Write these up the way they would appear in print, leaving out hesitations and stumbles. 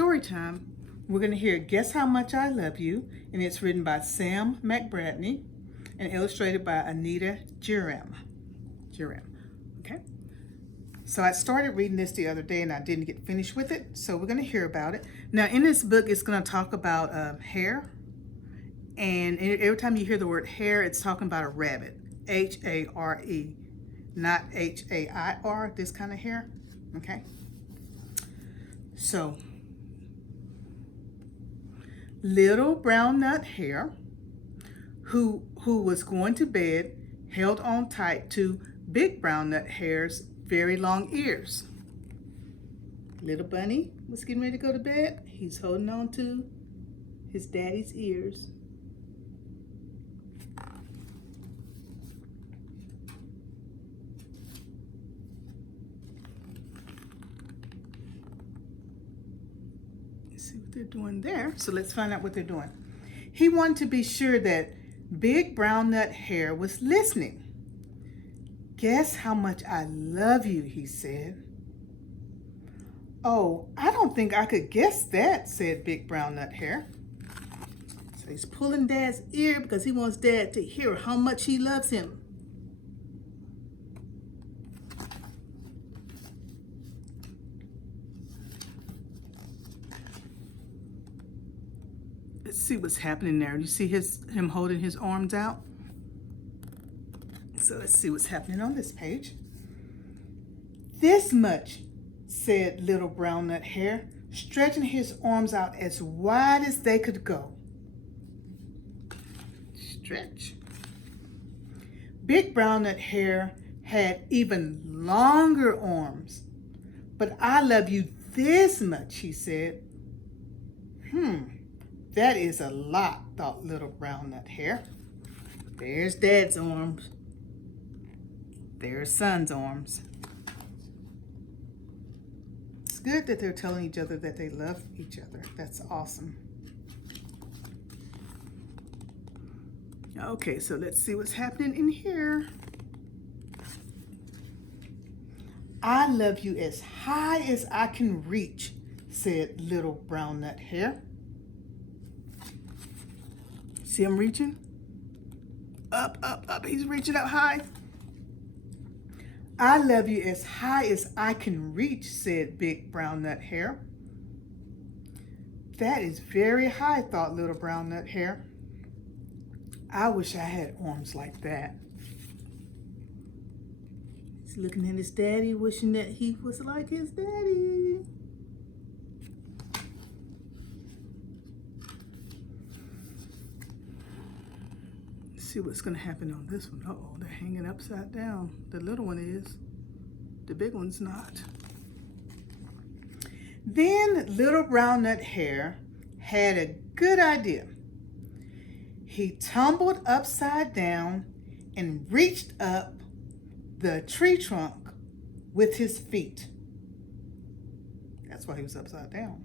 story time, we're going to hear Guess How Much I Love You, and it's written by Sam McBratney and illustrated by Anita Jerem. Okay? So I started reading this the other day and I didn't get finished with it, so we're going to hear about it. Now in this book, it's going to talk about hair, and every time you hear the word hair, it's talking about a rabbit, H-A-R-E, not H-A-I-R, this kind of hair, okay? So, little brown nut hare, who was going to bed, held on tight to big brown nut hare's very long ears. Little bunny was getting ready to go to bed. He's holding on to his daddy's ears. See what they're doing there. So let's find out what they're doing. He wanted to be sure that big brown nut hare was listening. Guess how much I love you, he said. Oh, I don't think I could guess that, said big brown nut hare. So he's pulling Dad's ear because he wants Dad to hear how much he loves him. Let's see what's happening there. You see him holding his arms out? So let's see what's happening on this page. This much, said little brown nut hare, stretching his arms out as wide as they could go. Stretch. Big brown nut hare had even longer arms. But I love you this much, he said. That is a lot, thought little brown nut hare. There's Dad's arms. There's Son's arms. It's good that they're telling each other that they love each other. That's awesome. Okay, so let's see what's happening in here. I love you as high as I can reach, said little brown nut hare. See him reaching? Up, up, up. He's reaching up high. I love you as high as I can reach, said big brown nut hare. That is very high, thought little brown nut hare. I wish I had arms like that. He's looking at his daddy, wishing that he was like his daddy. See what's going to happen on this one. Uh-oh, they're hanging upside down. The little one is. The big one's not. Then little brown nut hare had a good idea. He tumbled upside down and reached up the tree trunk with his feet. That's why he was upside down.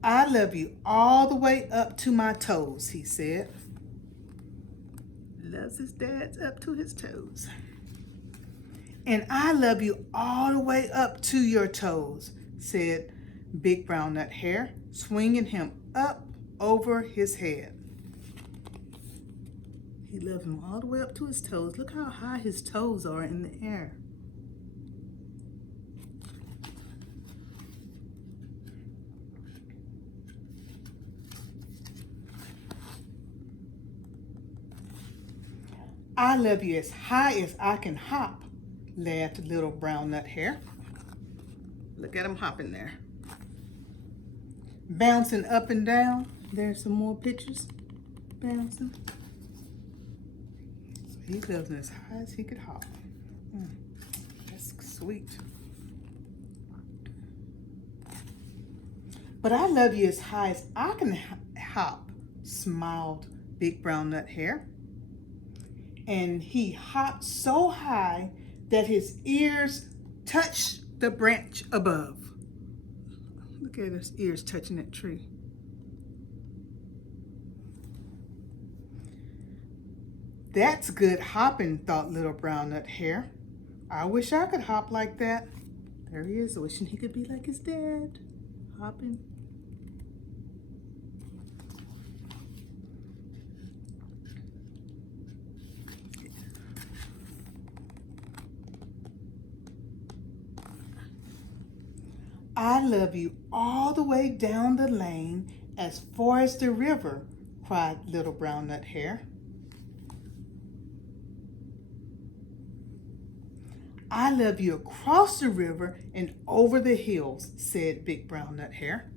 I love you all the way up to my toes, he said. Loves his dad's up to his toes. And I love you all the way up to your toes, said big brown nut hare, swinging him up over his head. He loves him all the way up to his toes. Look how high his toes are in the air. I love you as high as I can hop, laughed little brown nut hare. Look at him hopping there. Bouncing up and down. There's some more pictures. Bouncing. So he loves him as high as he could hop. That's sweet. But I love you as high as I can hop, smiled big brown nut hare. And he hopped so high that his ears touched the branch above. Look at his ears touching that tree. That's good hopping, thought little brown nut hare. I wish I could hop like that. There he is, wishing he could be like his dad. popping. I love you all the way down the lane as far as the river, cried Little Brown Nut Hare. I love you across the river and over the hills, said Big Brown Nut Hare.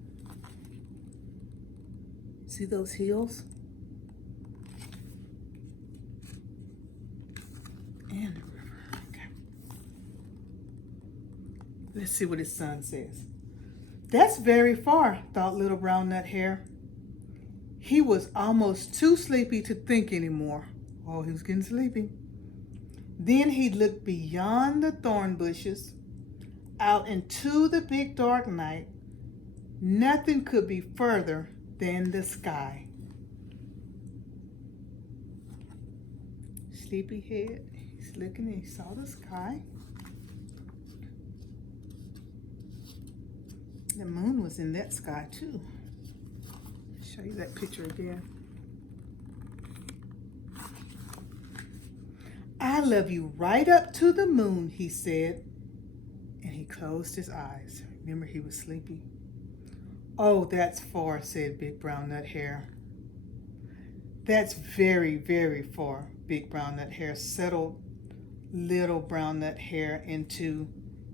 See those hills? And the river. Okay. Let's see what his son says. That's very far, thought Little Brown Nut Hare. He was almost too sleepy to think anymore. Oh, he was getting sleepy. Then he looked beyond the thorn bushes, out into the big dark night. Nothing could be further than the sky. Sleepyhead, he's looking and he saw the sky. The moon was in that sky too. I'll show you that picture again. I love you right up to the moon, he said, and he closed his eyes. Remember, he was sleepy. Oh, that's far, said Big Brown Nut Hare. That's very, very far, Big Brown Nut Hare settled Little Brown Nut Hare into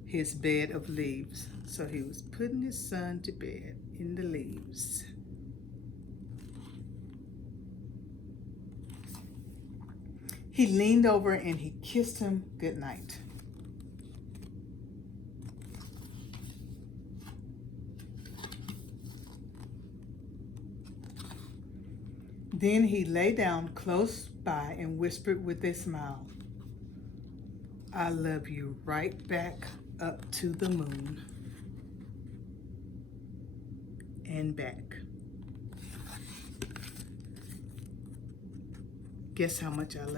his bed of leaves. So he was putting his son to bed in the leaves. He leaned over and he kissed him goodnight. Then he lay down close by and whispered with a smile, I love you right back up to the moon and back. Guess how much I love you.